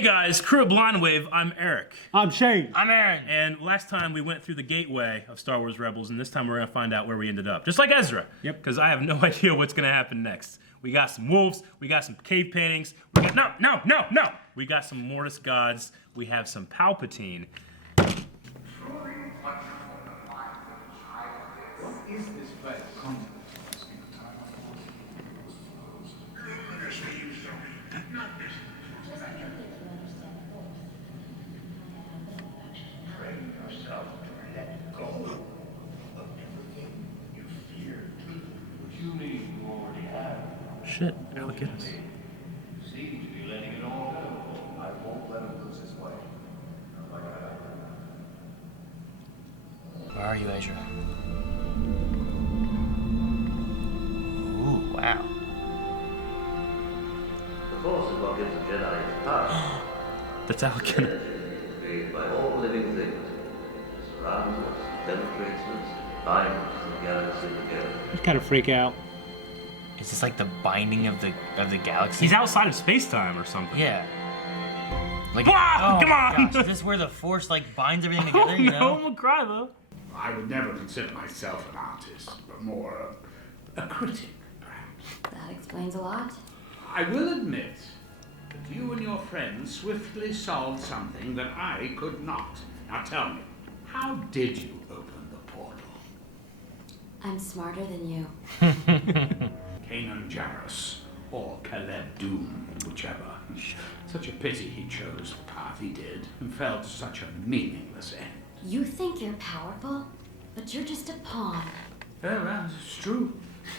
Hey guys, crew of Blind Wave, I'm Eric. I'm Shane. I'm Aaron. And last time we went through the gateway of Star Wars Rebels, and this time we're gonna find out where we ended up. Just like Ezra. Yep. Because I have no idea what's gonna happen next. We got some wolves, we got some cave paintings, we got, no! We got some Mortis gods, we have some Palpatine. What is this place? Train yourself to let go of everything you feared. What you need, you already have. Shit, Alec is. You seem to be letting it all go. I won't let him lose his way. Where are you, Ezra? Ooh, wow. The Force is what gives the Jedi its power. That's Alec. Created by all living things. It surrounds us, penetrates us, binds the galaxy together. I kind of freak out. Is this like the binding of the galaxy? He's outside of space-time or something. Yeah. Like, Ah, come on! Gosh, is this where the Force like binds everything together? You know? I'm gonna cry though. I would never consider myself an artist, but more a critic, perhaps. That explains a lot. I will admit that you and your friends swiftly solved something that I could not. Now tell me, how did you open the portal? I'm smarter than you. Kanan Jarrus, or Caleb Doom, whichever. Such a pity he chose the path he did and fell to such a meaningless end. You think you're powerful, but you're just a pawn. Yeah, well, it's true.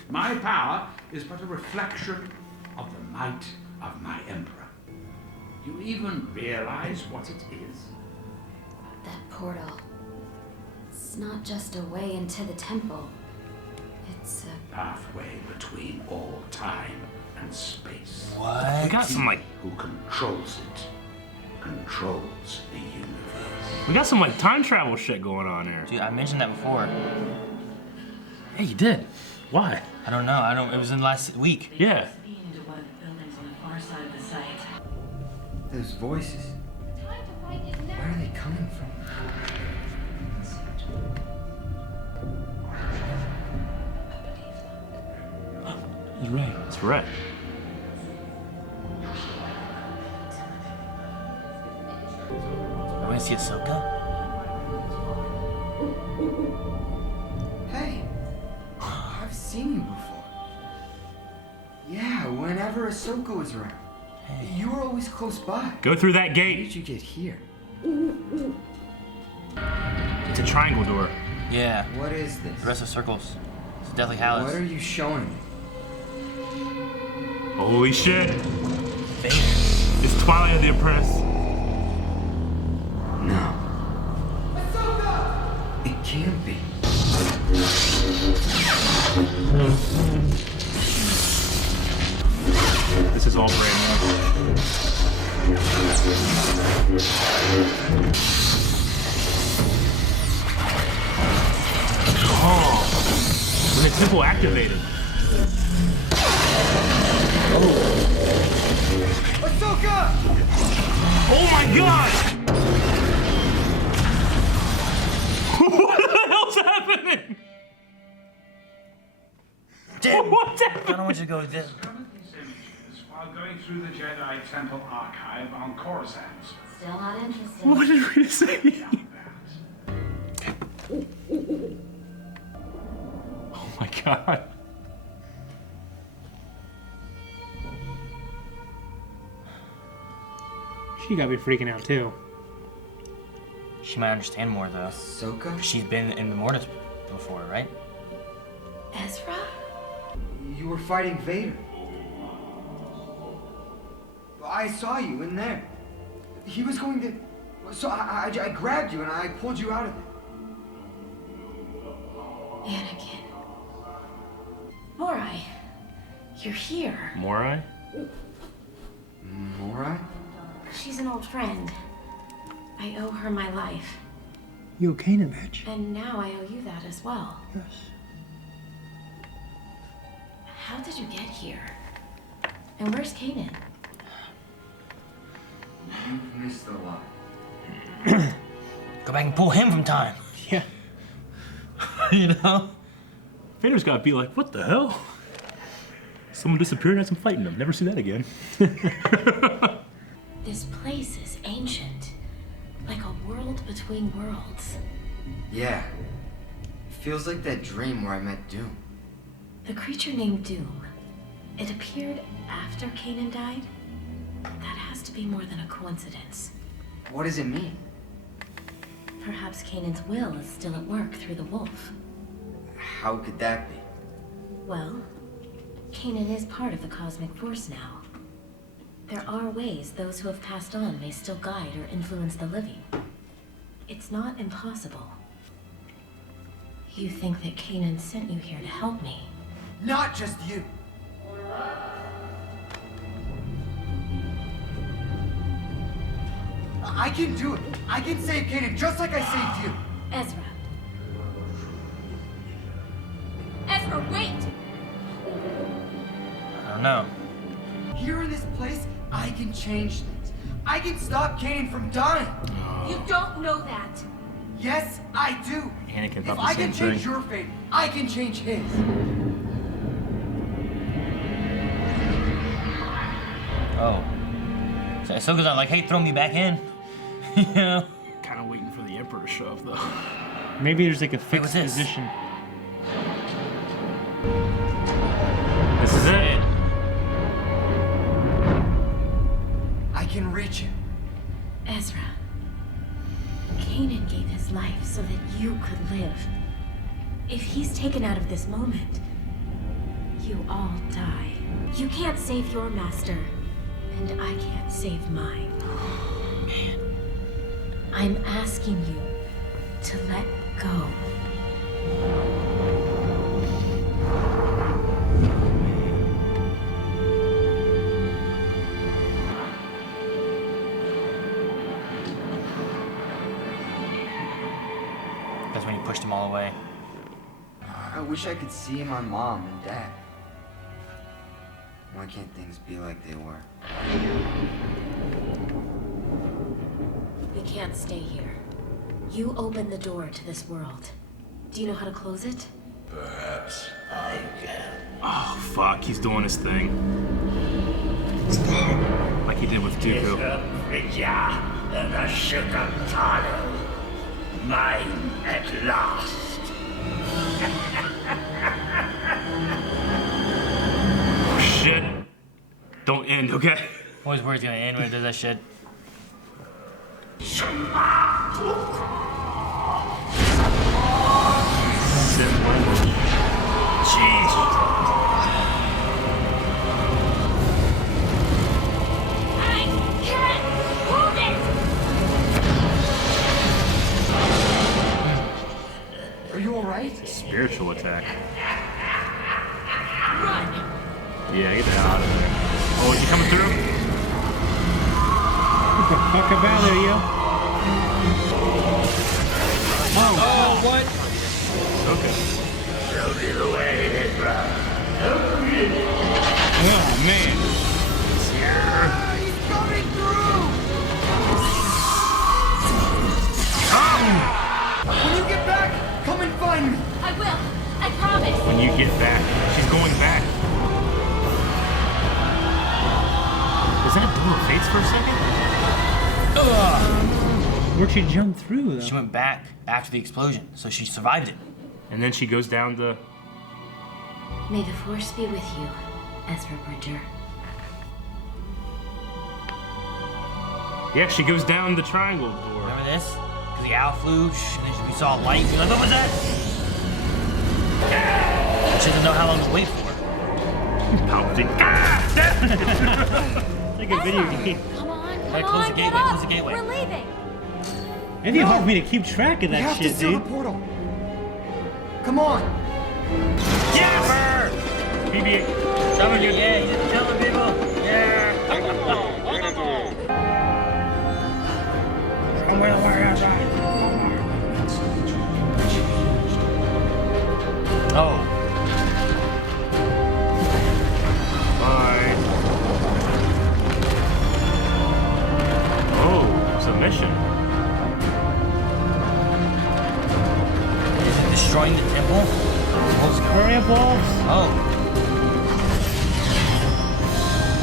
My power is but a reflection of the might of my emperor. Do you even realize what it is? That portal. It's not just a way into the temple. It's a... Pathway between all time and space. What? We got some like, Who controls it, controls the universe. we got some like time travel shit going on here. Dude, I mentioned that before. Hey, you did. Why? I don't know. It was in last week. Yeah. Into one of the buildings on the far side of the site. Those voices, where are they coming from? He's right. It's right. Are we gonna see Ahsoka? Hey, I've seen you before. Yeah, whenever Ahsoka was around. You were always close by. Go through that How gate. did you get here? It's a triangle door. Yeah. What is this? The rest of circles. It's Deathly Hallows. What are you showing me? Holy shit. Vader. It's Twilight of the Oppressed. No. It can't be. This is all brand new. Oh, when the temple activated. Ahsoka! Oh my god! What the hell's happening? Damn. What's I happening? don't want you to go with this. Discovered these images while going through the Jedi Temple archive on Coruscant. Still not interested. What did we say? Oh my god. She got me freaking out too. She might understand more though. Ahsoka? She's been in the Mortis before, right? Ezra? You were fighting Vader. I saw you in there. He was going to... So I grabbed you and I pulled you out of it. Anakin. Morai. You're here. Morai? Morai? She's an old friend. I owe her my life. You okay, bitch? And now I owe you that as well. Yes. How did you get here? And where's Kanan? You is still alive. Go back and pull him from time. Yeah. You know? Vader's gotta be like, what the hell? Someone disappeared and had some fighting them. Never see that again. This place is ancient. Like a world between worlds. Yeah. Feels like that dream where I met Doom. The creature named Doom. It appeared after Kanan died? That has to be more than a coincidence. What does it mean? Perhaps Kanan's will is still at work through the wolf. How could that be? Well, Kanan is part of the cosmic force now. There are ways those who have passed on may still guide or influence the living. It's not impossible. You think that Kanan sent you here to help me? Not just you. I can do it. I can save Kanan just like I saved you. Ezra. Ezra, wait! I don't know. Here in this place, I can change things. I can stop Kanan from dying. You don't know that. Yes, I do. Anakin If thought the I same can change thing. your fate, I can change his. Oh. So Ahsoka's not like, hey, throw me back in. You know? Kind of waiting for the Emperor to show up, though. Maybe there's like a what's fixed this? position. This is it. I can reach him. Ezra. Kanan gave his life so that you could live. If he's taken out of this moment, you all die. You can't save your master, and I can't save mine. Man. I'm asking you to let go. That's when you pushed them all away. I wish I could see my mom and dad. Why can't things be like they were? We can't stay here. You open the door to this world. Do you know how to close it? Perhaps I can. Oh, fuck. He's doing his thing. Like he did with Dooku. and the Shikatano. Mine at last. Oh, shit. Don't end, okay? Always where it's gonna end when it does that shit. Jeez. I can't hold it! Are you alright? Spiritual attack. Run! Yeah, get the hell out of there. Oh, is he coming through? Get the fuck up out of there, yo. Oh, what? Okay. Show me the way, Ezra. Oh, man. He's coming through! When you get back, come and find me. I will. I promise. When you get back, she's going back. Was that a duel of fates for a second? Where'd she jump through, though? She went back after the explosion, so she survived it. And then she goes down the... May the Force be with you, Ezra Bridger. Yeah, she goes down the triangle door. Remember this? Because the owl flew, and then we saw a light. We're like, what was that? She doesn't know how long to wait for. Palpatine. Ah! It's like a video game. Come on, Right, close the gateway, close the gateway. We're leaving. It'd be hard for me to keep track of We that have to shit, seal dude. the portal. Come on. Yes! BB-8. Shoving you, yeah, just killing people. Yeah. Oh. Bye. Oh. destroying the temple? Hurry up, wolves! Oh.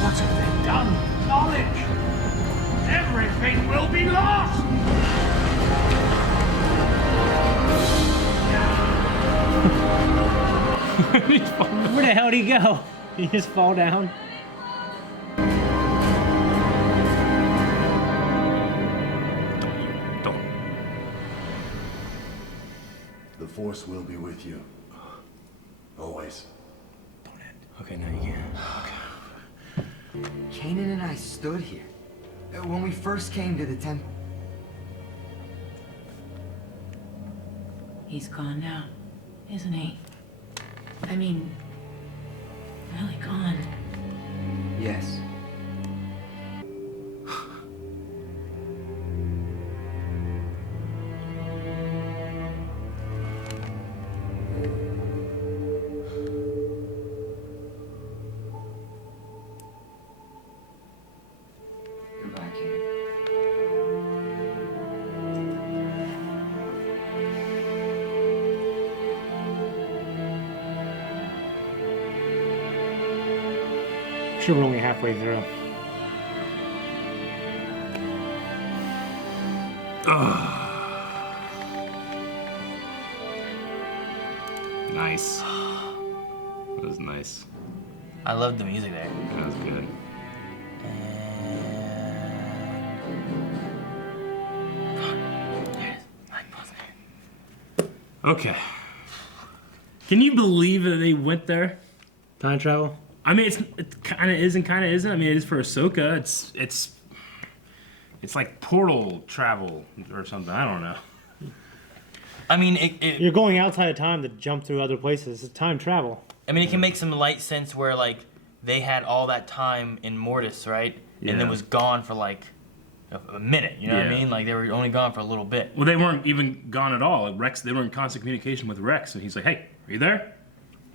What have they done? Knowledge! Everything will be lost! Where the hell did he go? He just fall down? Don't. The Force will be with you. Always. Okay, now you can. Kanan and I stood here when we first came to the temple. He's gone now, isn't he? I mean, really gone. Yes. Goodbye, Kanan. Sure, we're only halfway through. Nice. That was nice. I love the music there. That was good. Okay. Can you believe that they went there? Time travel? I mean, it kind of is and kind of isn't. I mean, it is for Ahsoka. It's like portal travel or something. I don't know. I mean, You're going outside of time to jump through other places. It's time travel. I mean, it can make some light sense where like they had all that time in Mortis, right? And Yeah. then was gone for like a minute. You know what I Yeah. mean? Like they were only gone for a little bit. Well, they weren't even gone at all. Rex, they were in constant communication with Rex, and he's like, "Hey, are you there?"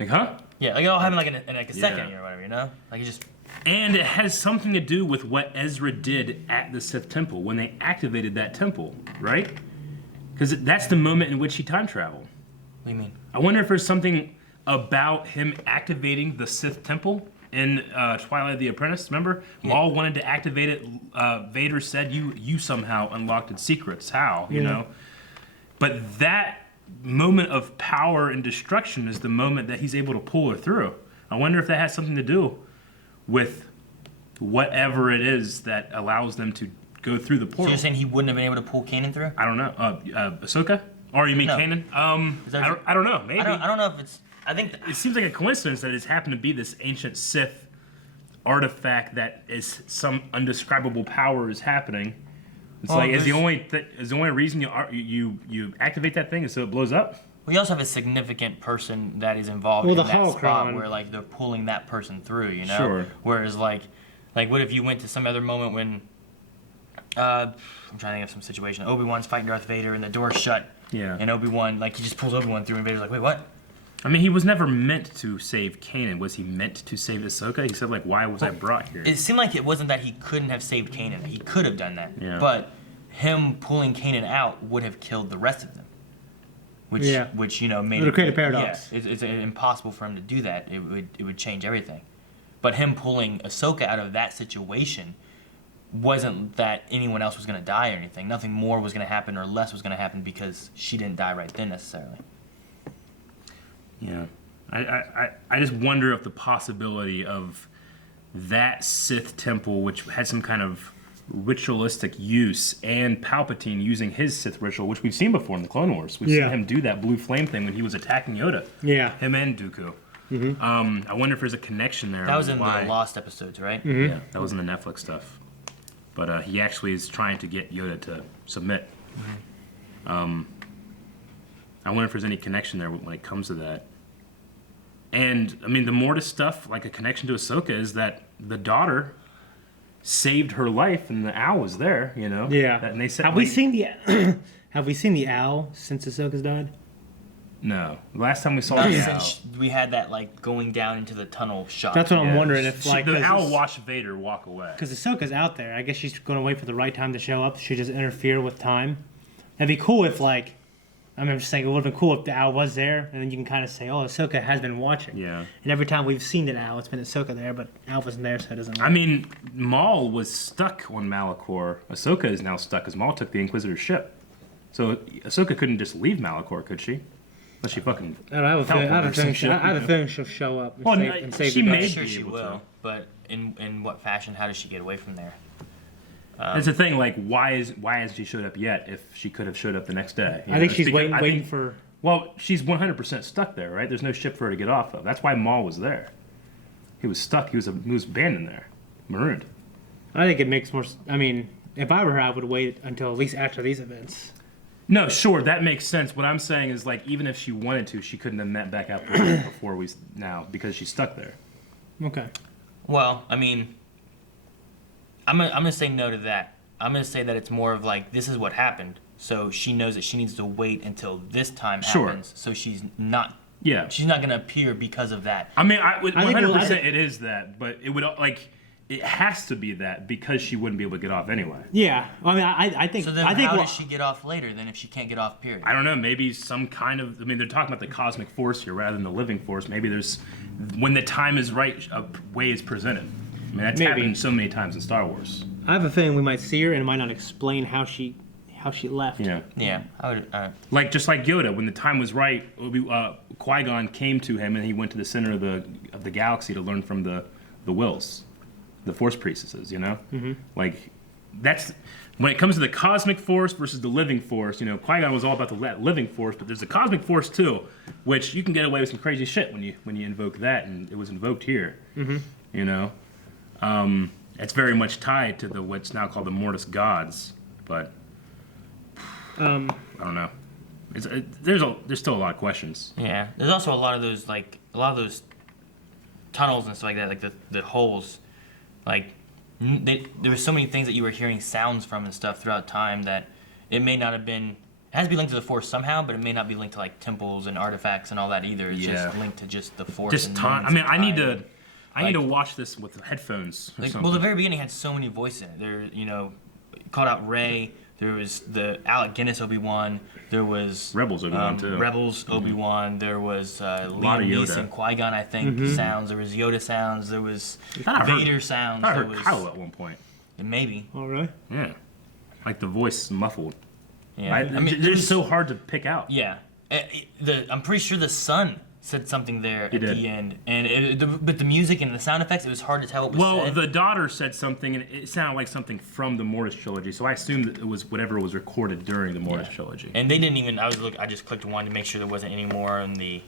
Like, huh? Yeah, like it all happened like in like a second Yeah. or whatever. You know? Like it just. And it has something to do with what Ezra did at the Sith Temple when they activated that temple, right? Because that's the moment in which he time traveled. What do you mean? I wonder if there's something about him activating the Sith Temple in Twilight of the Apprentice. Remember, Maul wanted to activate it. Vader said, "You somehow unlocked its secrets. How? You know?" But that moment of power and destruction is the moment that he's able to pull her through. I wonder if that has something to do with whatever it is that allows them to go through the So portal. you're saying he wouldn't have been able to pull Kanan through? I don't know. Ahsoka? Or you mean No. Kanan? Is that- I don't know. Maybe. I don't know if it's. I think. It seems like a coincidence that it's happened to be this ancient Sith artifact that is some undescribable power is happening. It's Well, like is the there's- only reason you activate that thing is so it blows up. We also have a significant person that is involved Well, in the that spot holocron. where like they're pulling that person through, you know. Sure. Whereas like what if you went to some other moment when I'm trying to think of some situation. Obi-Wan's fighting Darth Vader and the door's shut. Yeah. And Obi-Wan like he just pulls Obi-Wan through and Vader's like, wait, what? I mean, he was never meant to save Kanan. Was he meant to save Ahsoka? He said like, why was I brought here? It seemed like it wasn't that he couldn't have saved Kanan. He could have done that. Yeah. But him pulling Kanan out would have killed the rest of them. Which, Yeah. which you know, made It would have created a paradox. Yeah, it's impossible for him to do that. It would change everything. But him pulling Ahsoka out of that situation wasn't that anyone else was going to die or anything. Nothing more was going to happen or less was going to happen because she didn't die right then necessarily. Yeah. I just wonder if the possibility of that Sith temple, which had some kind of ritualistic use, and Palpatine using his Sith ritual, which we've seen before in the Clone Wars. We've Yeah. seen him do that blue flame thing when he was attacking Yoda. Yeah. Him and Dooku. I wonder if there's a connection there. That was in why- the Lost episodes, right? Yeah, that was in the Netflix stuff. But he actually is trying to get Yoda to submit. I wonder if there's any connection there when it comes to that. And, I mean, the Mortis stuff, like a connection to Ahsoka, is that the daughter saved her life and the owl was there, you know? Yeah. And they said, Have we seen the Have we seen the owl since Ahsoka's died? No. The last time we saw Not the owl. since we had that like going down into the tunnel shot. That's what I'm Yeah. wondering if like the owl watched Vader walk away. because Ahsoka's out there. I guess she's going to wait for the right time to show up. She just interfere with time. That'd be cool if like I mean, I'm just saying it would have been cool if the owl was there, and then you can kind of say, oh, Ahsoka has been watching. Yeah. And every time we've seen an owl, it's been Ahsoka there, but Owl wasn't there, so it doesn't work. I mean, Maul was stuck on Malachor. Ahsoka is now stuck because Maul took the Inquisitor's ship. So Ahsoka couldn't just leave Malachor, could she? Unless she fucking. I don't know, I have a feeling, teleport or some shit, I have a you know? feeling she'll show up and Well, save she the may day. I'm sure be she able will, to. but in what fashion? How does she get away from there? That's the thing. Like, why hasn't she showed up yet? If she could have showed up the next day, you I know? think It's she's because- waiting for... Well, she's 100% stuck there, right? There's no ship for her to get off of. That's why Maul was there. He was stuck. He was abandoned there, marooned. I think it makes more... I mean, if I were her, I would wait until at least after these events. No, sure, that makes sense. What I'm saying is, like, even if she wanted to, she couldn't have met back out before we now because she's stuck there. Okay. Well, I mean, I'm gonna say no to that. I'm gonna say that it's more of like this is what happened, so she knows that she needs to wait until this time Sure. happens. So she's not Yeah. she's not gonna appear because of that. I mean, I think 100% it is that, but it would, like, it has to be that because she wouldn't be able to get off anyway. Yeah. I mean, I think... So then I think how what- does she get off later then if she can't get off, period? I don't know, maybe some kind of, I mean, they're talking about the cosmic force here rather than the living force. Maybe there's, when the time is right, a way is presented. I mean, that's Maybe. happened so many times in Star Wars. I have a feeling we might see her, and it might not explain how she left. You know? Yeah, I would. Like, just like Yoda, when the time was right, Qui-Gon came to him and he went to the center of the galaxy to learn from the Wills, the Force priestesses, you know? Mm-hmm. Like, that's, when it comes to the cosmic force versus the living force, you know, Qui-Gon was all about the living force, but there's a cosmic force too, which you can get away with some crazy shit when you invoke that, and it was invoked here, you know? It's very much tied to what's now called the Mortis gods, but I don't know. There's still a lot of questions. Yeah, there's also a lot of those tunnels and stuff like that, like the holes, like there were so many things that you were hearing sounds from and stuff throughout time that it may not have been. It has to be linked to the Force somehow, but it may not be linked to like temples and artifacts and all that either. It's just linked to just the Force. Just and time. I moments mean, of I need to Like- watch this with headphones or something. Well, the very beginning had so many voices in it. There, called out Rey. There was the Alec Guinness Obi-Wan. There was Rebels Obi-Wan, too. Rebels Obi-Wan. There was lot Liam of Yoda. Neeson, Qui-Gon, I think, sounds. There was Yoda sounds. There was thought I heard- Vader sounds. I There heard was Kylo at one point. maybe. Oh, really? Yeah, like the voice muffled. Yeah. I mean, there it's was- so hard to pick out. Yeah. I'm pretty sure the son said something there at did. the end, and but the music and the sound effects, it was hard to tell what was Well, said. the daughter said something, and it sounded like something from the Mortis trilogy. So I assumed that it was whatever was recorded during the Mortis trilogy. And they didn't even. I just clicked one to make sure there wasn't any more in the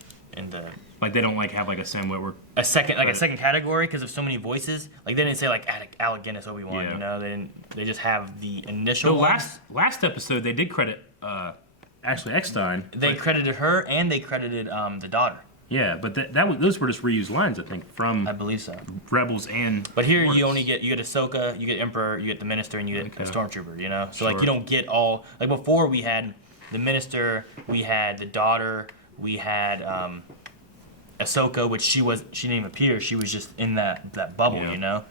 Like they don't have like a sandwich where a second category because of so many voices. Like they didn't say like Alec Guinness Obi-Wan. Yeah. You know, they didn't. They just have the the initial. ones. last episode they did credit Ashley Eckstein. They but- credited her and they credited the daughter. yeah, but those were just reused lines I think from I believe so. Rebels and. But here Mortis. you only get Ahsoka, you get Emperor, you get the Minister, and you get a Okay. Stormtrooper. You know, so like Sure. you don't get all. Like before we had the Minister, we had the daughter, we had Ahsoka, which she didn't even appear. She was just in that bubble. Yeah. You know.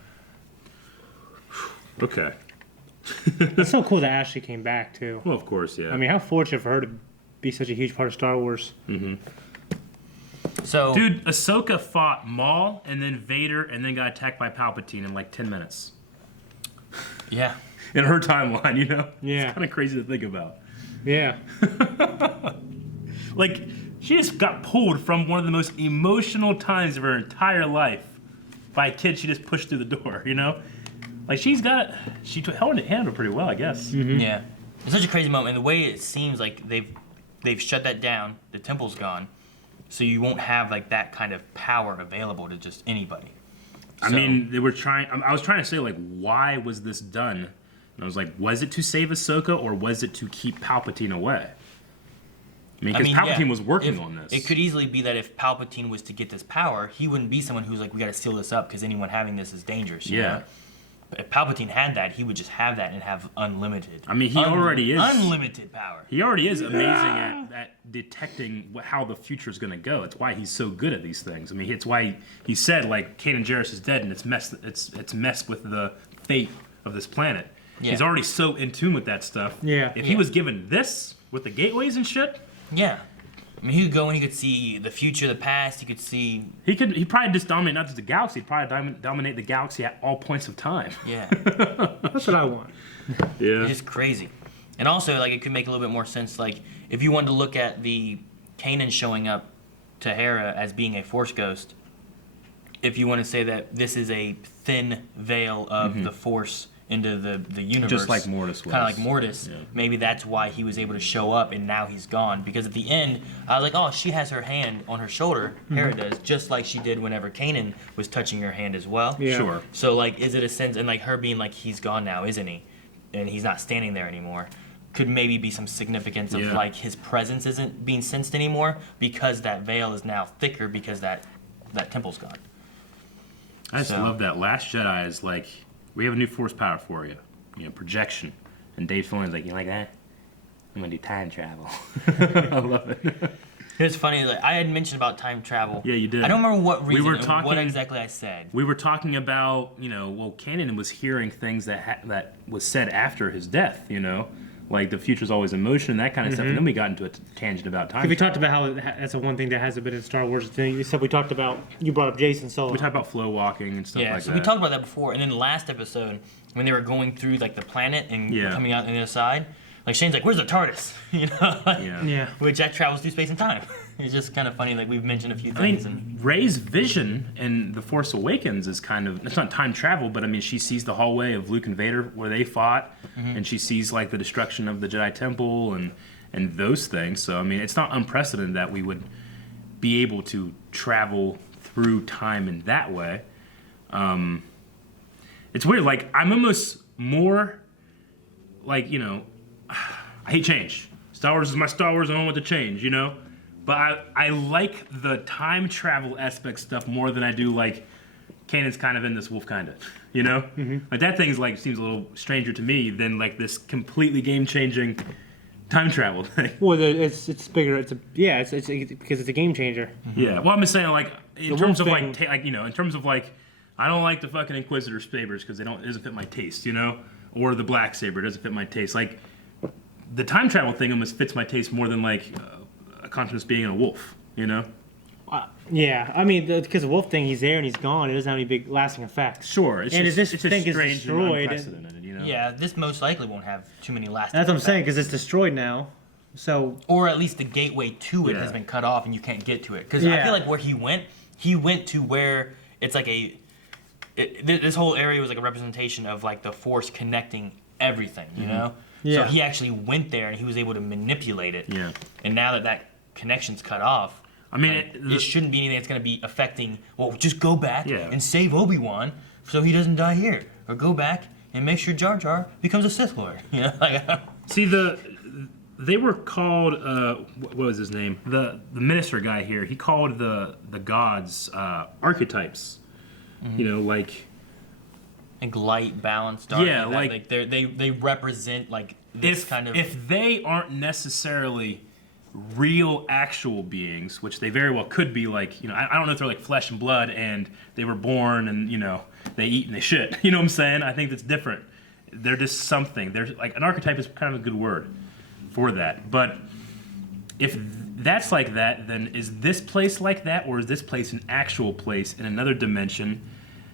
Okay. It's so cool that Ashley came back, too. Well, of course, yeah. I mean, how fortunate for her to be such a huge part of Star Wars. So dude, Ahsoka fought Maul and then Vader and then got attacked by Palpatine in like 10 minutes. yeah. In her timeline, you know? Yeah. It's kind of crazy to think about. Yeah. Like, she just got pulled from one of the most emotional times of her entire life by a kid she just pushed through the door, you know? Like, she held it pretty well, I guess. Yeah, it's such a crazy moment, and the way it seems like they've shut that down. The temple's gone, so you won't have like that kind of power available to just anybody. I So- mean, they were trying. I was trying to say, like, why was this done? And I was like, was it to save Ahsoka or was it to keep Palpatine away? I mean, because Palpatine yeah, was working if- on this. It could easily be that if Palpatine was to get this power, he wouldn't be someone who's like, we got to seal this up because anyone having this is dangerous. You Yeah. know? But if Palpatine had that, he would just have that and have unlimited. I mean, he already is. Unlimited power. He already is amazing at detecting how the future is going to go. It's why he's so good at these things. I mean, it's why he said, like, Kanan Jarrus is dead and it's messed with the fate of this planet. Yeah. He's already so in tune with that stuff. Yeah. If he was given this with the gateways and shit, Yeah. I mean, he could go and he could see the future, the past. He could see. He probably just dominate not just the galaxy. He'd probably dominate the galaxy at all points of time. Yeah. That's what I want. Yeah. It's just crazy. And also, like, it could make a little bit more sense. Like, if you wanted to look at the Kanan showing up to Hera as being a Force ghost, if you want to say that this is a thin veil of the Force into the universe, Just like Mortis was. kind of like Mortis, Yeah. maybe that's why he was able to show up and now he's gone. Because at the end, I was like, oh, she has her hand on her shoulder, Hera does, just like she did whenever Kanan was touching her hand as well. Yeah. Sure. So, like, is it a sense, and like her being like, he's gone now, isn't he? And he's not standing there anymore. Could maybe be some significance of Yeah. like his presence isn't being sensed anymore because that veil is now thicker because that temple's gone. I just So- love that. Last Jedi is like, we have a new force power for you. Projection. And Dave Filoni's like, you like that? I'm gonna do time travel. I love it. It's funny, like I had mentioned about time travel. Yeah, you did. I don't remember what We reason, were and talking- what exactly I said. We were talking about, Kanan was hearing things that was said after his death, like the future's always in motion and that kind of stuff. And then we got into a tangent about time. We talked about how that's the one thing that hasn't been in Star Wars thing. You said we talked about. You brought up Jason Solo. We talked about flow walking and stuff Yeah, like so that. we talked about that before, and then the last episode when they were going through like the planet and Yeah. coming out on the other side, like Shane's like, "Where's the TARDIS?" Like, Yeah. Yeah. which that travels through space and time. It's just kind of funny. Like we've mentioned a few I things, mean, Rey's vision in The Force Awakens is kind of, it's not time travel, but I mean, she sees the hallway of Luke and Vader where they fought, and she sees like the destruction of the Jedi Temple and those things. So, I mean, it's not unprecedented that we would be able to travel through time in that way. It's weird. Like, I'm almost more like, I hate change. Star Wars is my Star Wars. I don't want to change, But I like the time travel aspect stuff more than I do like Kanan's kind of in this wolf kind of, Like that thing's like seems a little stranger to me than like this completely game changing time travel thing. Well, it's bigger. It's because it's a game changer. Yeah. Well, I'm just saying like in The terms of wolf like in terms of like I don't like the fucking Inquisitor sabers because it doesn't fit my taste, or the black saber doesn't fit my taste. Like the time travel thing almost fits my taste more than like a conscience being a wolf, Yeah, I mean, because the wolf thing, he's there and he's gone. It doesn't have any big lasting effects. Sure, it's And just, if this it's just thing is strange destroyed- and unprecedented, Yeah, this most likely won't have too many lasting. That's what I'm saying, effects. because it's destroyed now. So Or at least the gateway to it Yeah. has been cut off and you can't get to it. Because I Yeah. feel like where he went to where it's like this whole area was like a representation of like the Force connecting everything, Yeah. So he actually went there and he was able to manipulate it. Yeah. And now that connection's cut off, I mean, like, it shouldn't be anything that's going to be affecting. Well, just go back Yeah. and save Obi-Wan so he doesn't die here, or go back and make sure Jar Jar becomes a Sith Lord. see they were called what was his name? The minister guy here. He called the gods archetypes. Like. Like light, balance, dark. Yeah, like like- they represent like this kind of. If they aren't necessarily real actual beings, which they very well could be, like I don't know if they're like flesh and blood and they were born and they eat and they shit. You know what I'm saying? I think that's different. They're just something. There's like an archetype is kind of a good word for that. But if that's like that, then is this place like that, or is this place an actual place in another dimension?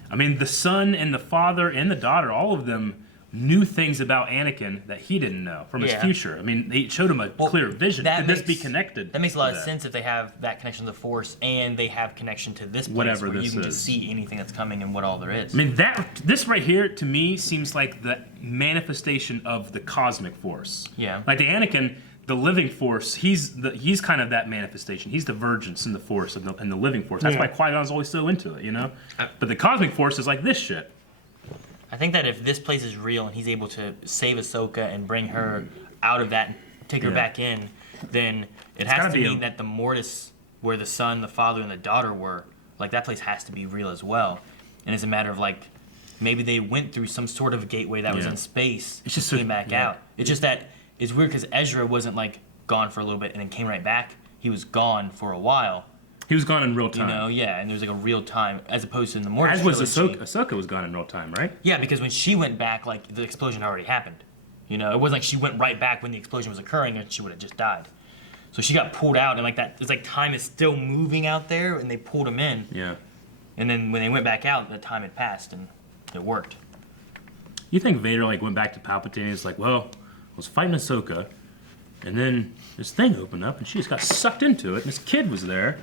I mean, the son and the father and the daughter, all of them knew things about Anakin that he didn't know from his Yeah. future. I mean, they showed him a clear vision. Could this be connected? That makes a lot to of sense if they have that connection to the Force and they have connection to this place Whatever where you this can is. just see anything that's coming and what all there is. I mean, this right here to me seems like the manifestation of the cosmic force. Yeah. Like the Anakin, the living force, he's kind of that manifestation. He's the vergence in the force and the living force. That's Yeah. why Qui-Gon's always so into it, But the cosmic force is like this shit. I think that if this place is real and he's able to save Ahsoka and bring her out of that and take her Yeah. back in, then it has gotta to be mean that the Mortis, where the son, the father, and the daughter were, like that place has to be real as well. And it's a matter of like, maybe they went through some sort of gateway that was Yeah. in space It's just and so- came back yeah. out. It's just that it's weird because Ezra wasn't like gone for a little bit and then came right back. He was gone for a while. He was gone in real time. And there was like a real time as opposed to in the Mortis As was trilogy. Ahsoka was gone in real time, right? Yeah, because when she went back, like the explosion already happened. It wasn't like she went right back when the explosion was occurring and she would have just died. So she got pulled out, and like that, it's like time is still moving out there, and they pulled him in. Yeah. And then when they went back out, the time had passed, and it worked. You think Vader like went back to Palpatine and was like, well, I was fighting Ahsoka, and then this thing opened up, and she just got sucked into it, and this kid was there.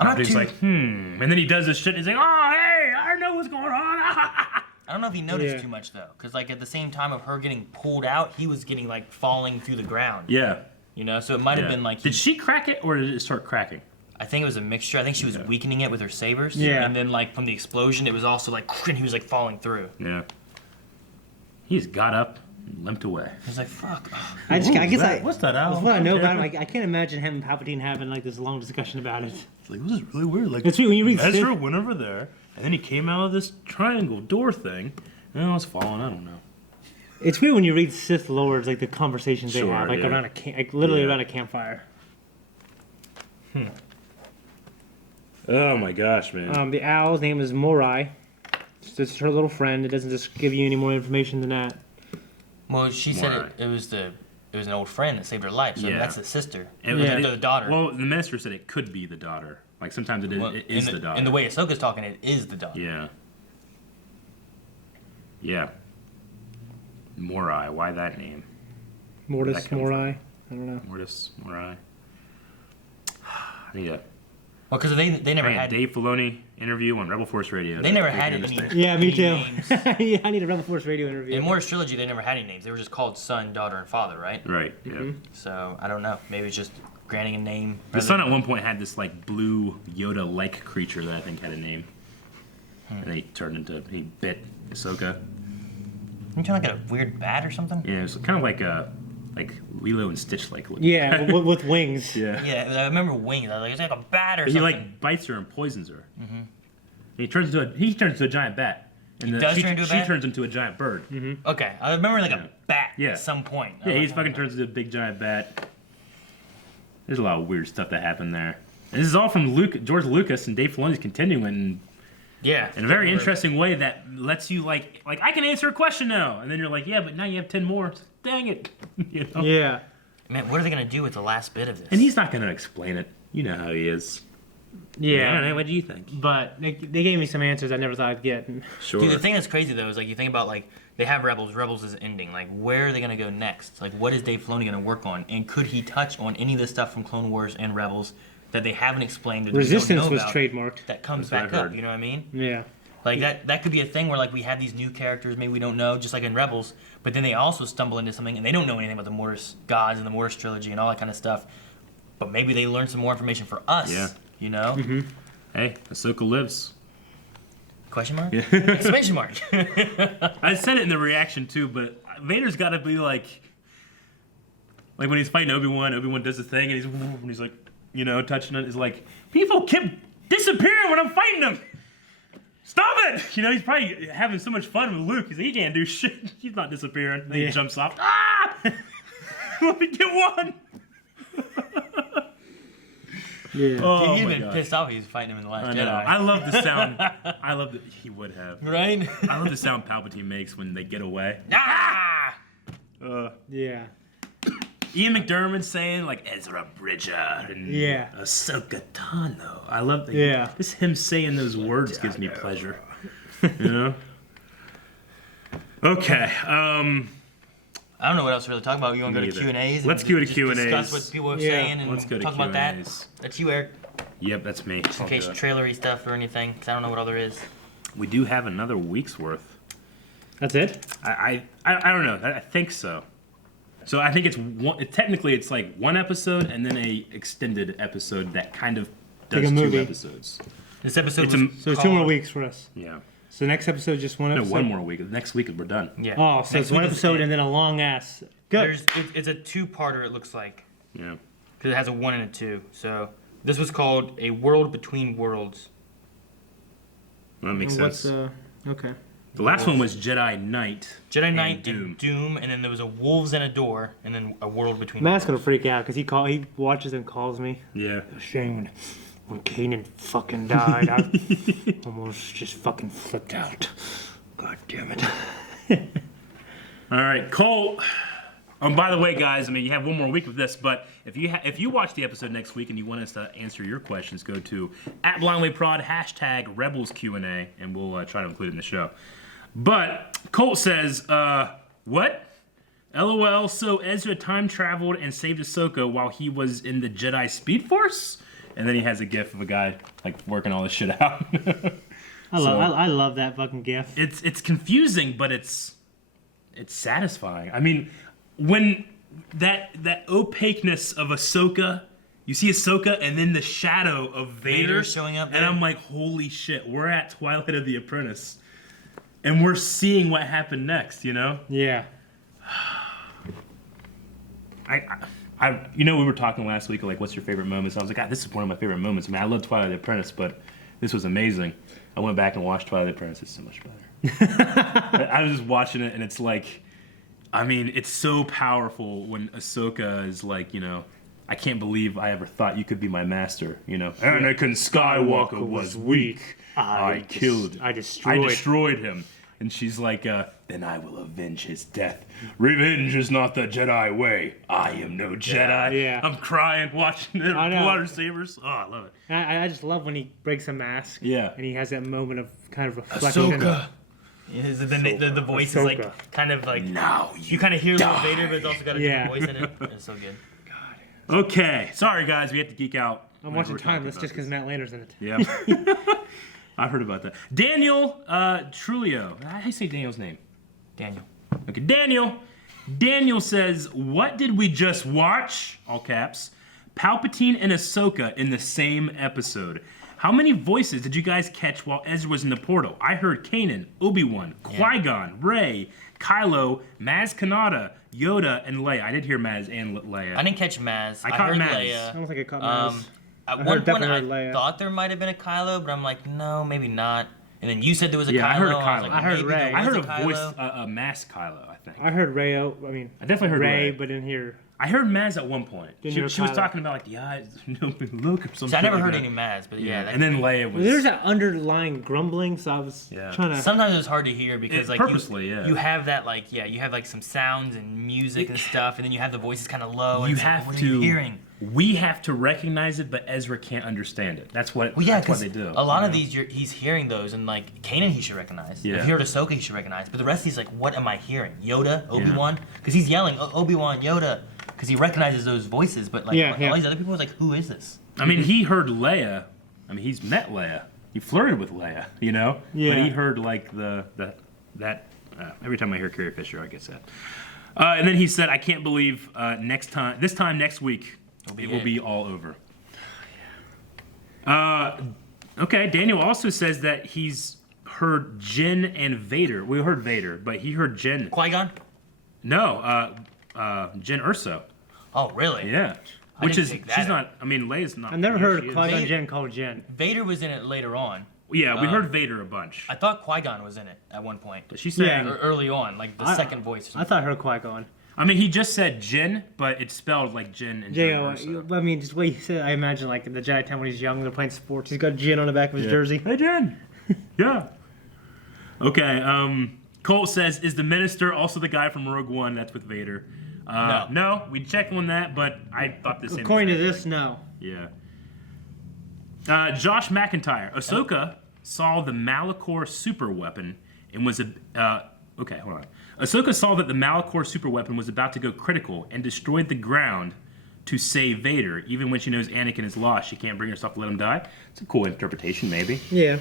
Palpatine's like, and then he does this shit, and he's like, oh, hey, I know what's going on. I don't know if he noticed too much though, because like at the same time of her getting pulled out, he was getting like falling through the ground. Yeah. You know, so it might have been like. Did she crack it, or did it start cracking? I think it was a mixture. I think she was weakening it with her sabers. Yeah. And then like from the explosion, it was also like, and he was like falling through. Yeah. He just got up and limped away. He's like, fuck. What's that, Al? what I know about him. Like, I can't imagine him and Palpatine having like this long discussion about it. It's like, this is really weird. Like, It's weird when you read Ezra Sith- went over there, and then he came out of this triangle door thing, and it was falling. I don't know. It's weird when you read Sith lords, like the conversations they Sure, have, like yeah. around like literally Yeah. around a campfire. Oh my gosh, man. The owl's name is Morai. It's just her little friend. It doesn't just give you any more information than that. Well, she said Why? it was an old friend that saved her life. So Yeah. that's the sister. It Yeah. The daughter. Well, the minister said it could be the daughter. Like sometimes it is, Well, it is in the daughter. In the way Ahsoka's talking, it is the daughter. Yeah. Yeah. Morai. Why that name? Mortis That comes Morai. I don't know. Mortis. Morai. I need a Well, because they never had Dave Filoni interview on Rebel Force Radio. they never Make had it any. understand. Yeah, me any too. names. Yeah, I need a Rebel Force radio interview. In Morris trilogy, they never had any names. They were just called son, daughter, and father, right? Right. Yeah. Mm-hmm. So I don't know. Maybe it's just granting a name. The son at one point had this like blue Yoda-like creature that I think had a name, and he bit Ahsoka. You talking like a weird bat or something? Yeah, it was kind of like Lilo and Stitch like looking. Yeah, with wings. Yeah. Yeah, I remember wings. I was like, it's like a bat or He something. like bites her and poisons her. Mm-hmm. He turns into a giant bat. And does turn into a bat? She turns into a giant bird. Mm-hmm. Okay, I remember like a bat Yeah. at some point. Yeah, I he was fucking like, turns into a big giant bat. There's a lot of weird stuff that happened there. And this is all from George Lucas and Dave Filoni's continuing Yeah. in a very interesting way that lets you like I can answer a question now, and then you're like, yeah, but now you have 10 more. Dang it, you know? Yeah. Man, what are they gonna do with the last bit of this? And he's not gonna explain it. You know how he is. Yeah. I don't know. What do you think? But they gave me some answers I never thought I'd get. Sure. Dude, the thing that's crazy though is like you think about like they have Rebels. Rebels is ending. Like where are they gonna go next? Like what is Dave Filoni gonna work on? And could he touch on any of the stuff from Clone Wars and Rebels that they haven't explained? Or Resistance don't know was about trademarked. That comes That's what back I up. heard. You know what I mean? Yeah. Like that could be a thing where like we have these new characters maybe we don't know, just like in Rebels, but then they also stumble into something and they don't know anything about the Mortis gods and the Mortis trilogy and all that kind of stuff. But maybe they learn some more information for us. Yeah. You know? Mm-hmm. Hey, Ahsoka lives. Question mark? Exclamation mark. I said it in the reaction too, but Vader's got to be like when he's fighting Obi-Wan. Obi-Wan does the thing, and he's like, you know, touching it. He's like, people keep disappearing when I'm fighting them. Stop it! You know, he's probably having so much fun with Luke. He's like, he can't do shit. He's not disappearing. Then he jumps off. Ah! Let me get one. Yeah. Oh, Dude, he'd my been gosh. pissed off he was fighting him in The Last I know. Jedi. I love the sound. I love that he would have. Right? I love the sound Palpatine makes when they get away. Ah! Yeah. Ian McDermott saying like Ezra Bridger and Yeah. Ahsoka Tano. I love that. Yeah. Just him saying those words gives me pleasure. You know. Okay. I don't know what else to really talk about. You want to go to Me Q either. and A's? Let's go to just Q&As. Discuss what people are Yeah. saying and Let's go to talk about that. Q&As. That's you, Eric. Yep, that's me. In case trailery stuff or anything, because I don't know what all there is. We do have another week's worth. That's it? I don't know. I think so. So I think it's one. Technically, it's like one episode and then a extended episode that kind of does Like a two movie. episodes. This episode It's was a- So 2 more weeks for us. Yeah. So next episode, just one No, episode? one more week. Next week we're done. Yeah. Oh, so Next it's one week is episode it. and then a long ass. Good. It's a two-parter, it looks like. Yeah. Because it has a 1 and a 2. So this was called A World Between Worlds. That makes And sense. okay. The last one was Jedi Knight. Jedi Knight Doom. and Doom, and then there was a Wolves and a Door, and then A World Between Matt's gonna Worlds. freak out because he watches and calls me. Yeah. Shane, when Kanan fucking died, I almost just fucking flipped out. God damn it. All right, Cole. By the way, guys, I mean, you have one more week of this, but if you watch the episode next week and you want us to answer your questions, go to @BlindWayProd, #RebelsQ&A, and we'll try to include it in the show. But Colt says, what? LOL, so Ezra time traveled and saved Ahsoka while he was in the Jedi Speed Force? And then he has a gif of a guy like working all this shit out. I love that fucking gif. It's confusing, but it's satisfying. I mean, when that opaqueness of Ahsoka, you see Ahsoka and then the shadow of Vader showing up there. And I'm like, holy shit, we're at Twilight of the Apprentice. And we're seeing what happened next, you know? Yeah. We were talking last week, like, what's your favorite moments? And I was like, God, this is one of my favorite moments. I mean, I love Twilight of the Apprentice, but this was amazing. I went back and watched Twilight of the Apprentice. It's so much better. I was just watching it, and it's like, I mean, it's so powerful when Ahsoka is like, you know, I can't believe I ever thought you could be my master, you know. Anakin Skywalker was weak. I destroyed him. And she's like, then I will avenge his death. Revenge is not the Jedi way. I am no Jedi. Yeah. I'm crying watching it. I know. Water sabers. Oh, I love it. I just love when he breaks a mask. Yeah. And he has that moment of kind of reflection. Ahsoka. Yeah, the voice is like kind of like now you kind of hear little Vader, but it's also got a different voice in it. It's so good. Okay. Sorry, guys. We have to geek out. I'm watching Timeless just because Matt Lander's in it. Yeah. I heard about that. Daniel Trulio. How do you say Daniel's name? Daniel. Okay, Daniel. Daniel says, what did we just watch? All caps. Palpatine and Ahsoka in the same episode. How many voices did you guys catch while Ezra was in the portal? I heard Kanan, Obi-Wan, Qui-Gon, Rey, Kylo, Maz Kanata, Yoda, and Leia. I did hear Maz and Leia. I didn't catch Maz. I caught heard Maz. Leia. I don't think I caught Maz. At one point, I Leia. thought there might have been a Kylo, but I'm like, no, maybe not. And then you said there was a Kylo. I heard a was Kylo. like, I heard maybe Rey. there I heard was a Kylo. voice, a masked Kylo, I think. I heard Rey. I definitely heard Rey, Rey. but didn't hear. I heard Maz at one point. Didn't She hear was Kylo. talking about like the eyes, look or something. So I never like heard that. any Maz, but yeah. And then Leia was. There's that underlying grumbling, so I was trying to. Sometimes it's hard to hear because like purposely, you have that like you have like some sounds and music and stuff, and then you have the voices kind of low. And You it's like, have what to. Are you hearing? We have to recognize it, but Ezra can't understand it. That's what. Well, yeah, that's what because they do. a lot of these, he's hearing those, and like Kanan, he should recognize. Yeah. If he heard Ahsoka, he should recognize. But the rest, he's like, what am I hearing? Yoda, Obi-Wan, because he's yelling Obi-Wan, Yoda, because he recognizes those voices. But like all these other people, was like, who is this? I mean, he heard Leia. I mean, he's met Leia. He flirted with Leia, you know. Yeah. But he heard like that. Every time I hear Carrie Fisher, I get sad. And then he said, "I can't believe this time next week, it will be all over." Okay. Daniel also says that he's heard Jin and Vader. We heard Vader, but he heard Jin. Qui-Gon? No, Jin Erso. Oh, really? Yeah. I Which didn't is pick that she's up. not. I mean, Leia's not. I've never here heard she is. Qui-Gon Jinn called Jinn. Vader was in it later on. Yeah, we heard Vader a bunch. I thought Qui-Gon was in it at one point. But she's saying. Early on, like the second voice. I thought I heard Qui-Gon. I mean, he just said Jin, but it's spelled like Jin and Jin J-O. Erso. I mean, just the way he said it, I imagine like the Jedi time when he's young, they're playing sports. He's got Jinn on the back of his jersey. Hey, Jin. Yeah. Okay. Colt says, "Is the minister also the guy from Rogue One that's with Vader?" No, we checked on that, but I thought the same. According to exact this, thing. no. Yeah. Josh McIntyre. Ahsoka saw the Malachor super weapon and was okay, hold on. Ahsoka saw that the Malachor super weapon was about to go critical and destroyed the ground to save Vader. Even when she knows Anakin is lost, she can't bring herself to let him die. It's a cool interpretation, maybe. Yeah.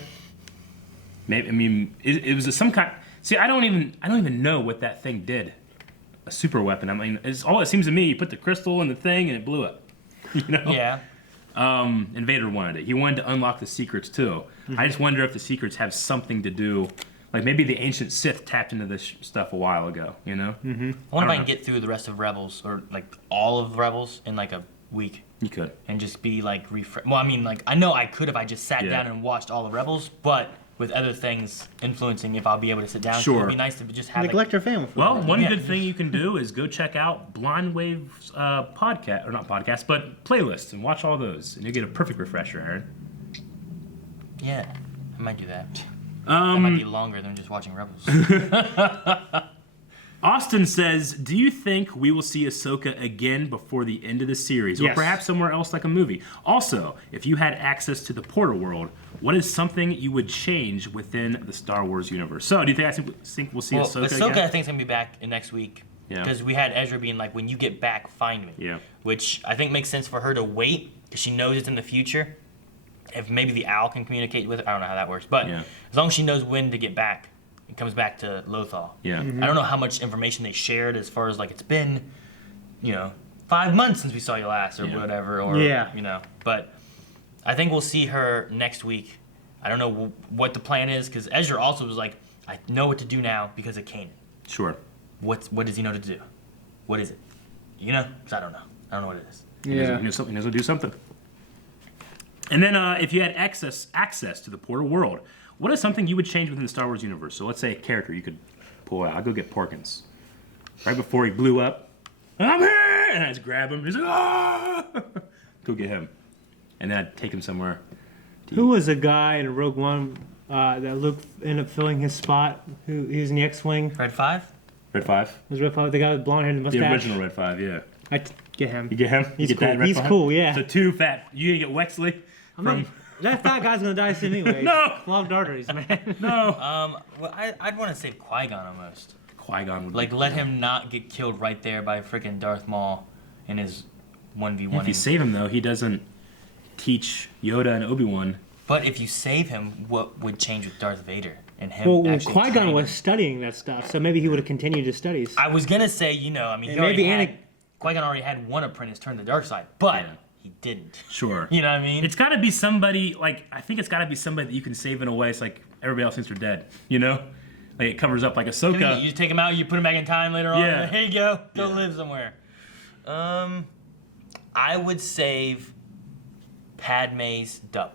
Maybe I mean it was some kind. See, I don't even know what that thing did. A super weapon. I mean, it's all it seems to me. You put the crystal in the thing and it blew up. You know? Yeah. And Vader wanted it. He wanted to unlock the secrets too. I just wonder if the secrets have something to do, like maybe the ancient Sith tapped into this stuff a while ago. You know? I wonder if I can get through the rest of Rebels or like all of Rebels in like a week. You could. And just be like well, I mean, like I know I could if I just sat Yeah. down and watched all the Rebels, but with other things influencing, if I'll be able to sit down, Sure. it'd be nice to just have. Neglect your family. Well, one Yeah. good thing you can do is go check out Blind Wave's podcast, or not podcast, but playlists, and watch all those, and you get a perfect refresher, Aaron. Yeah, I might do that. That might be longer than just watching Rebels. Austin says, do you think we will see Ahsoka again before the end of the series? Or Yes. perhaps somewhere else like a movie? Also, if you had access to the Portal World, what is something you would change within the Star Wars universe? So, do you think we'll see Ahsoka Ahsoka, again? I think, is going to be back next week. Yeah. Because we had Ezra being like, when you get back, find me. Yeah. Which I think makes sense for her to wait, because she knows it's in the future. If maybe the owl can communicate with her, I don't know how that works. But Yeah. as long as she knows when to get back, it comes back to Lothal. Yeah. I don't know how much information they shared as far as like it's been, 5 months since we saw you last or Yeah. whatever, or But I think we'll see her next week. I don't know what the plan is, because Ezra also was like, I know what to do now because of Kanan. Sure. What does he know to do? What is it? Because I don't know. I don't know what it is. He knows something. He knows how to do something. And then, if you had access to the Portal World, what is something you would change within the Star Wars universe? So let's say a character you could pull out. I'll go get Porkins. Right before he blew up, I'm here, and I just grab him. He's like, ah! Go get him, and then I'd take him somewhere. Who was a guy in Rogue One that Luke ended up filling his spot? He was in the X-wing. Red 5? Red 5. Was Red 5 the guy with blonde hair and the The mustache? original Red 5, yeah. I'd get him. You get him? He's you get cool. that Red He's 5? cool, yeah. So too fat. You gonna get Wexley? That fat guy's gonna die soon anyway. No! Clogged arteries, man. No. Well, I'd want to save Qui-Gon almost. Qui-Gon would Like, be let him not get killed right there by freaking Darth Maul in his 1v1. If you save him, though, he doesn't teach Yoda and Obi-Wan. But if you save him, what would change with Darth Vader and him? Well, actually Qui-Gon training? was studying that stuff, so maybe he would have continued his studies. I was gonna say, he And already maybe had, Qui-Gon already had one apprentice turn the dark side, but Yeah. he didn't. Sure. You know what I mean? It's got to be somebody, I think it's got to be somebody that you can save in a way it's like everybody else thinks they're dead, Like, it covers up like Ahsoka. You just take him out, you put him back in time later on. Yeah. Here you go. Go live somewhere. I would save Padme's double.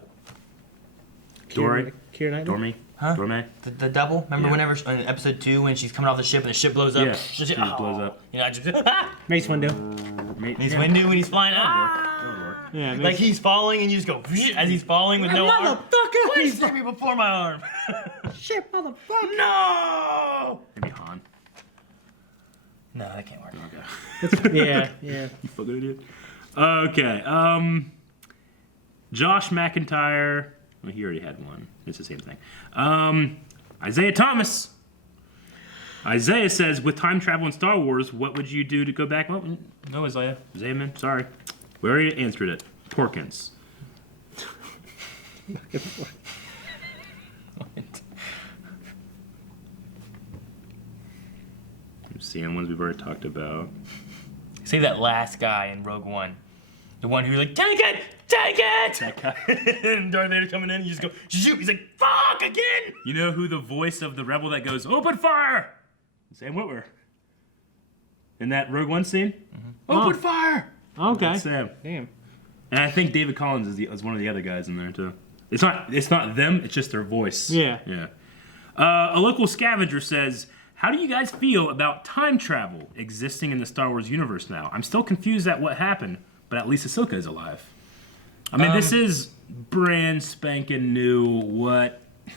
Dory? Keira Knightley? Dormy? Huh? Dorme? The double? Remember Yeah. whenever in episode 2 when she's coming off the ship and the ship blows up? Yeah, she just blows up. I just Mace Windu. He's Windu when he's flying. Yeah, Mace. Like he's falling and you just go as he's falling with no arm. Motherfucker! Please take me before my arm. Shit, motherfucker! No! Maybe Han. No, that can't work. Okay. Yeah. You fucking idiot. Okay. Josh McIntyre. Well, he already had one. It's the same thing. Isaiah Thomas. Isaiah says, with time travel in Star Wars, what would you do to go back? Oh, no, Isaiah. Isaiah, man. Sorry. We already answered it. Porkins. I'm seeing ones we've already talked about. Say that last guy in Rogue One. The one who's like, take it! Take it! That guy. And Darth Vader coming in and you just go, shoot! He's like, fuck again! You know who the voice of the rebel that goes, open fire? Sam Witwer. In that Rogue One scene? Open fire! Okay. That's Sam. Damn. And I think David Collins is one of the other guys in there too. It's not them, it's just their voice. Yeah. Yeah. A local scavenger says, how do you guys feel about time travel existing in the Star Wars universe now? I'm still confused at what happened, but at least Ahsoka is alive. I mean, this is brand spanking new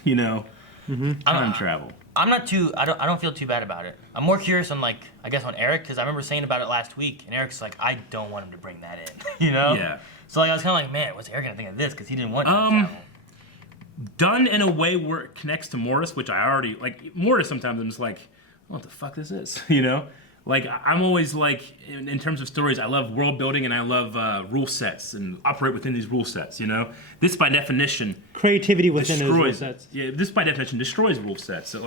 time travel. I'm not too. I don't feel too bad about it. I'm more curious on I guess on Eric, because I remember saying about it last week, and Eric's like, I don't want him to bring that in, Yeah. So I was kind of like, man, what's Eric gonna think of this? Because he didn't want time travel. Done in a way where it connects to Mortis, which I already Mortis. Sometimes I'm just like, what the fuck is this? I'm always in terms of stories, I love world building and I love rule sets and operate within these rule sets. This by definition Creativity within those rule destroys. sets. Yeah, this by definition destroys rule sets. So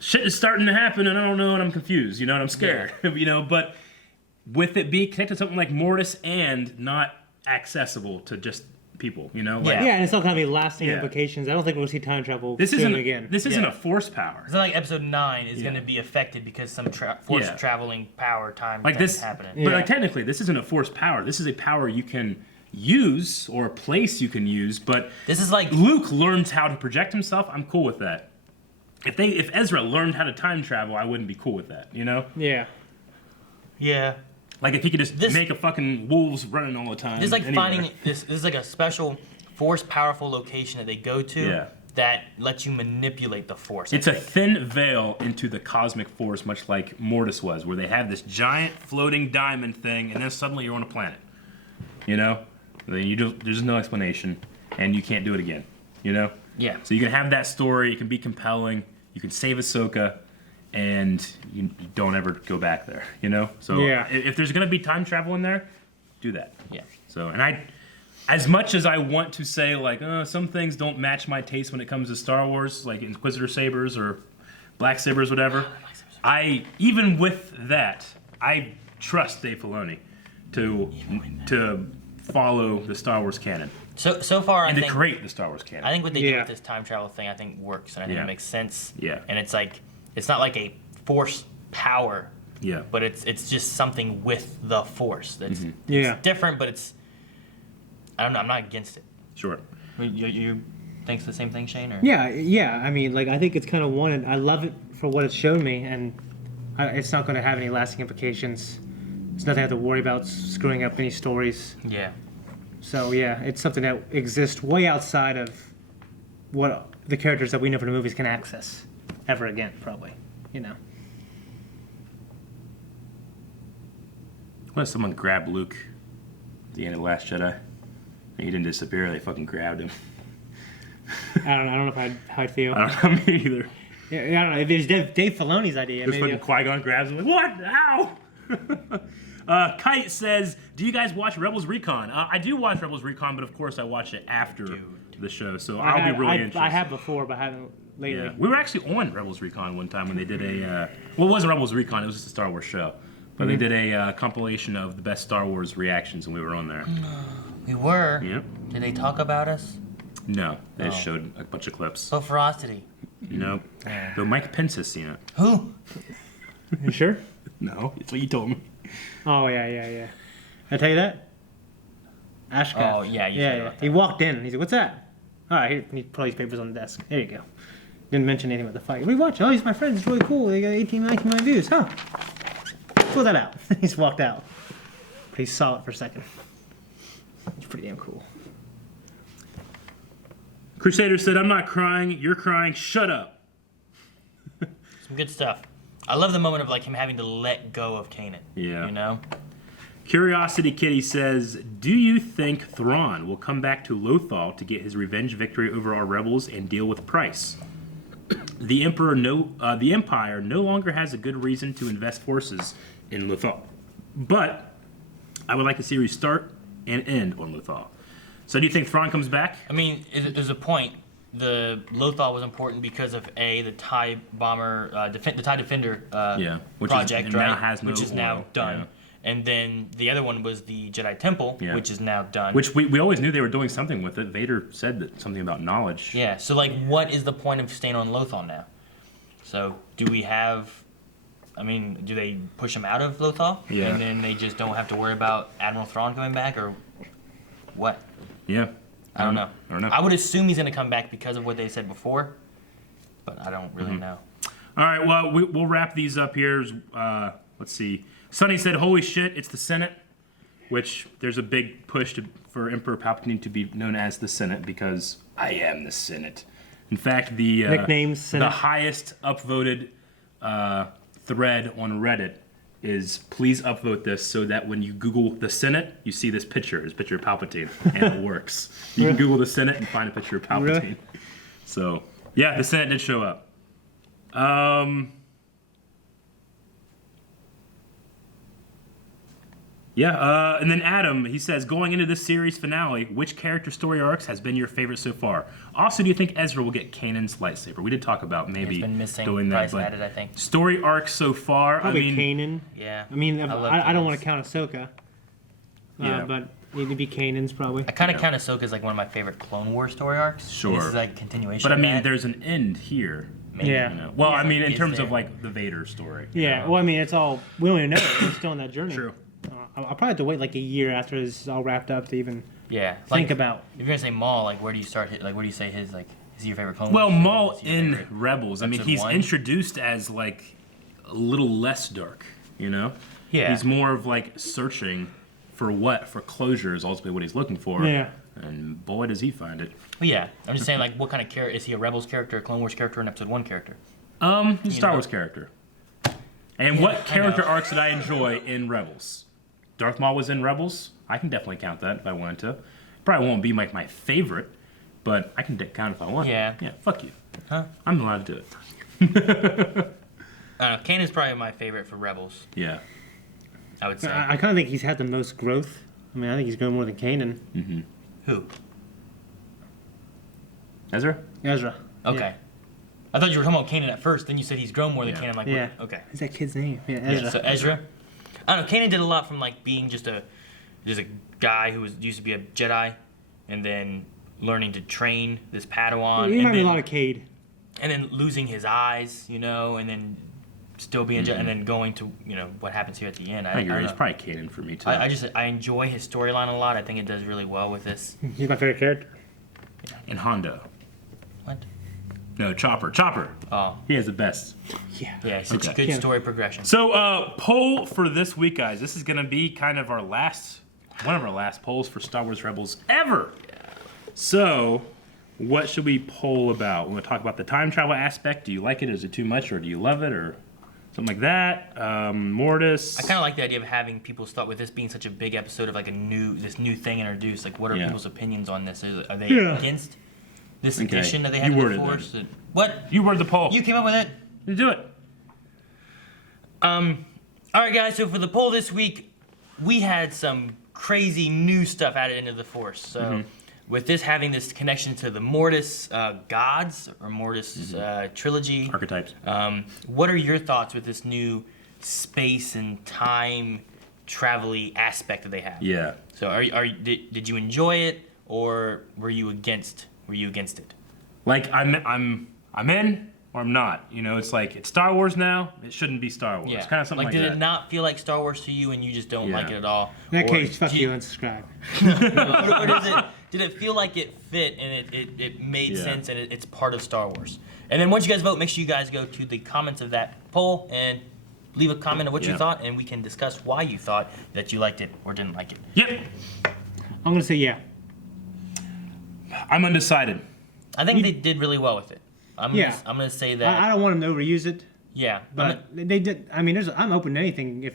shit is starting to happen and I don't know and I'm confused. And I'm scared. But with it being connected to something like Mortis and not accessible to just people. Yeah. Yeah, and it's not gonna be lasting Yeah. implications. I don't think we'll see time travel This soon isn't again. This isn't Yeah. a force power. It's not like episode 9 is Yeah. gonna be affected because some force Yeah. traveling power time Like thing's this, happening. but Yeah. technically, this isn't a force power. This is a power you can use or a place you can use. But This is like Luke learns how to project himself. I'm cool with that. If Ezra learned how to time travel, I wouldn't be cool with that. Yeah. yeah. Like if he could just This- make a fucking wolves running all the time. This is like anywhere. finding this is like a special force powerful location that they go to. Yeah. that lets you manipulate the Force. It's a thin veil into the cosmic force, much like Mortis was, where they have this giant floating diamond thing, and then suddenly you're on a planet. You know? Then there's no explanation, and you can't do it again. You know? Yeah. So you can have that story, it can be compelling, you can save Ahsoka, and you don't ever go back there, you know? So Yeah. if there's gonna be time travel in there, do that. Yeah. So, and as much as I want to say, like, some things don't match my taste when it comes to Star Wars, like Inquisitor sabers or black sabers, whatever, even with that, I trust Dave Filoni to follow the Star Wars canon. So far, And I to think create the Star Wars canon. I think what they do Yeah. with this time travel thing, I think works, and I think Yeah. it makes sense. Yeah. And it's like, it's not like a Force power, Yeah. but it's just something with the Force. That's Yeah. it's different, but it's, I don't know. I'm not against it. Sure. You think the same thing, Shane? Or? Yeah. I mean, like, I think it's kind of one. I love it for what it's shown me, and it's not going to have any lasting implications. It's nothing I have to worry about screwing up any stories. Yeah. So yeah, it's something that exists way outside of what the characters that we know from the movies can access ever again, probably. You know. What if someone grabbed Luke at the end of The Last Jedi? He didn't disappear, they fucking grabbed him. I don't know how I'd feel. I don't know, me either. Yeah, I don't know. If it's Dave Filoni's idea, Just maybe. fucking Qui-Gon grabs him like, what? Ow! Kite says, do you guys watch Rebels Recon? I do watch Rebels Recon, but of course I watch it after the show, so I'll be really interested. I have before, but I haven't lately. Yeah. We were actually on Rebels Recon one time when they did a, well, it wasn't Rebels Recon, it was just a Star Wars show. But they did a compilation of the best Star Wars reactions, and we were on there. We were. Yep. Did they talk about us? No, they just showed a bunch of clips. So ferocity. Nope. Though Mike Pence has seen it. Who? You sure? No, that's what you told me. Oh yeah. Did I tell you that? Ashcraft. Oh, yeah, you said about that. He walked in. He's like, "What's that?" All right, here, he put all these papers on the desk. There you go. Didn't mention anything about the fight. What are you watching? Oh, he's my friend. It's really cool. They got 19 million views. Huh? Pull that out. He's walked out. But he saw it for a second. It's pretty damn cool. Crusader said, I'm not crying, you're crying, shut up. Some good stuff. I love the moment of like him having to let go of Kanan. Yeah. You know? Curiosity Kitty says, do you think Thrawn will come back to Lothal to get his revenge victory over our rebels and deal with Price? The Empire no longer has a good reason to invest forces in Lothal. But I would like to see a restart and end on Lothal. So do you think Thrawn comes back? I mean, there's a point. The Lothal was important because of the TIE bomber, the TIE Defender project, right? Which is now done. Yeah. And then the other one was the Jedi Temple, which is now done. Which we always knew they were doing something with it. Vader said that something about knowledge. Yeah. So like, what is the point of staying on Lothal now? So do we have? I mean, do they push him out of Lothal? Yeah. And then they just don't have to worry about Admiral Thrawn coming back, or what? Yeah. I don't know. I don't know. I would assume he's going to come back because of what they said before, but I don't really know. All right, well, we'll wrap these up here. Let's see. Sonny said, holy shit, it's the Senate, which there's a big push for Emperor Palpatine to be known as the Senate because I am the Senate. In fact, the nicknames Senate. The highest upvoted thread on Reddit is please upvote this so that when you Google the Senate, you see this picture of Palpatine, and it works. You can Google the Senate and find a picture of Palpatine. Really? So, yeah, the Senate did show up. And then Adam, he says, going into this series finale, which character story arcs has been your favorite so far? Also, do you think Ezra will get Kanan's lightsaber? We did talk about maybe It's been missing. doing that, Price but added, I think. story arcs so far, Probably I mean, Kanan. Yeah. I mean, love I don't Kanan's. want to count Ahsoka. Yeah. But it'd be Kanan's probably. I kind of count Ahsoka as like one of my favorite Clone War story arcs. Sure. This is like a continuation. but I of mean, that. there's an end here. Maybe. Yeah. You know? Well, I mean, in Is terms there? of like the Vader story. you Yeah. know? Well, I mean, it's all we don't even know. We're still on that journey. True. I'll probably have to wait like a year after it's all wrapped up to even Yeah. think Like, about. if you're gonna say Maul, like where do you start? Like where do you say his like? Is he your favorite Clone Well, Wars? Maul Is he your in favorite? Rebels, I mean, Episode he's 1? introduced as like a little less dark, you know? Yeah. He's more of like searching for what? For closure is ultimately what he's looking for. Yeah. And boy, does he find it. Well, yeah, I'm just saying, like, what kind of character is he? A Rebels character, a Clone Wars character, or an Episode 1 character? He's a Star Wars character. And Yeah, what I character know. arcs did I enjoy in Rebels? Darth Maul was in Rebels. I can definitely count that if I wanted to. Probably won't be like my favorite, but I can count if I want. Yeah. Yeah, fuck you. Huh? I'm allowed to do it. I don't know. Kanan's probably my favorite for Rebels. Yeah. I would say. I kind of think he's had the most growth. I mean, I think he's grown more than Kanan. Mm-hmm. Who? Ezra? Ezra. Okay. I thought you were talking about Kanan at first. Then you said he's grown more than Yeah. Kanan. Like, Yeah. what? Okay. What's that kid's name? Yeah, Yeah, Ezra. so Ezra. I don't know. Kanan did a lot from like being just a guy who used to be a Jedi, and then learning to train this Padawan. He and had a then, lot of Cade. and then losing his eyes, you know, and then still being Jedi, and then going to what happens here at the end. I agree. don't It's know. probably Kanan for me, too. I enjoy his storyline a lot. I think it does really well with this. He's my favorite character. And Hondo. What? No, Chopper. Chopper. Oh, He has the best. Yeah. yeah, such Okay. good story progression. So, poll for this week, guys. This is going to be kind of one of our last polls for Star Wars Rebels ever. So, what should we poll about? We want to talk about the time travel aspect. Do you like it? Is it too much, or do you love it, or something like that? Mortis. I kind of like the idea of having people's thought with this being such a big episode of like this new thing introduced. Like, what are Yeah. people's opinions on this? Are they Yeah. against this Okay. addition that they had You to worded the it Force? What? You word the poll. You came up with it? You do it. All right, guys. So for the poll this week, we had some crazy new stuff added into the Force. So with this having this connection to the Mortis gods or Mortis trilogy, Archetypes. what are your thoughts with this new space and time travel-y aspect that they have? Yeah. So did you enjoy it, or were you against it? Like, I'm in, or I'm not. It's like, it's Star Wars now. It shouldn't be Star Wars. Yeah. Kind of something like did that. it not feel like Star Wars to you, and you just don't like Yeah. it at all? In that Or case, fuck do you and subscribe. or did it feel like it fit and it made Yeah. sense and it's part of Star Wars? And then once you guys vote, make sure you guys go to the comments of that poll and leave a comment of what you Yeah. thought, and we can discuss why you thought that you liked it or didn't like it. Yep. I'm gonna say yeah. I'm undecided. I think they did really well with it. I'm gonna say that. I don't want them to overuse it, Yeah, but they did. I mean, I'm open to anything if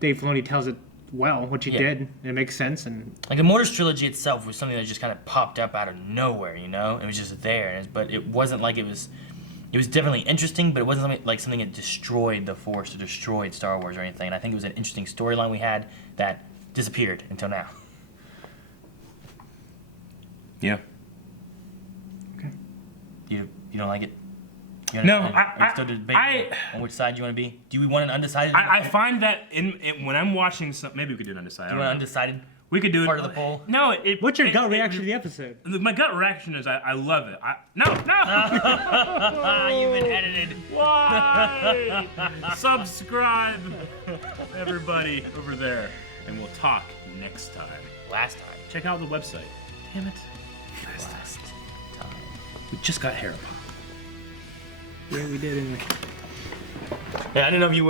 Dave Filoni tells it well, which he Yeah. did. It makes sense, and like the Mortis trilogy itself was something that just kind of popped up out of nowhere, It was just there, but it wasn't like it was. It was definitely interesting, but it wasn't something that destroyed the Force or destroyed Star Wars or anything. And I think it was an interesting storyline we had that disappeared until now. Yeah. You don't like it? You No, understand? Are you still debating on which side you want to be? Do we want an undecided? I find that when I'm watching some, maybe we could do an undecided. Do you want an undecided? We could do part it. of the poll? No, what's your gut reaction to the episode? My gut reaction is I love it. No. You've been edited. Why? Subscribe, everybody over there, and we'll talk next time. Last time. Check out the website. Damn it. Last time. We just got hair pop. Yeah, we did. Anyway. Yeah, I didn't know if you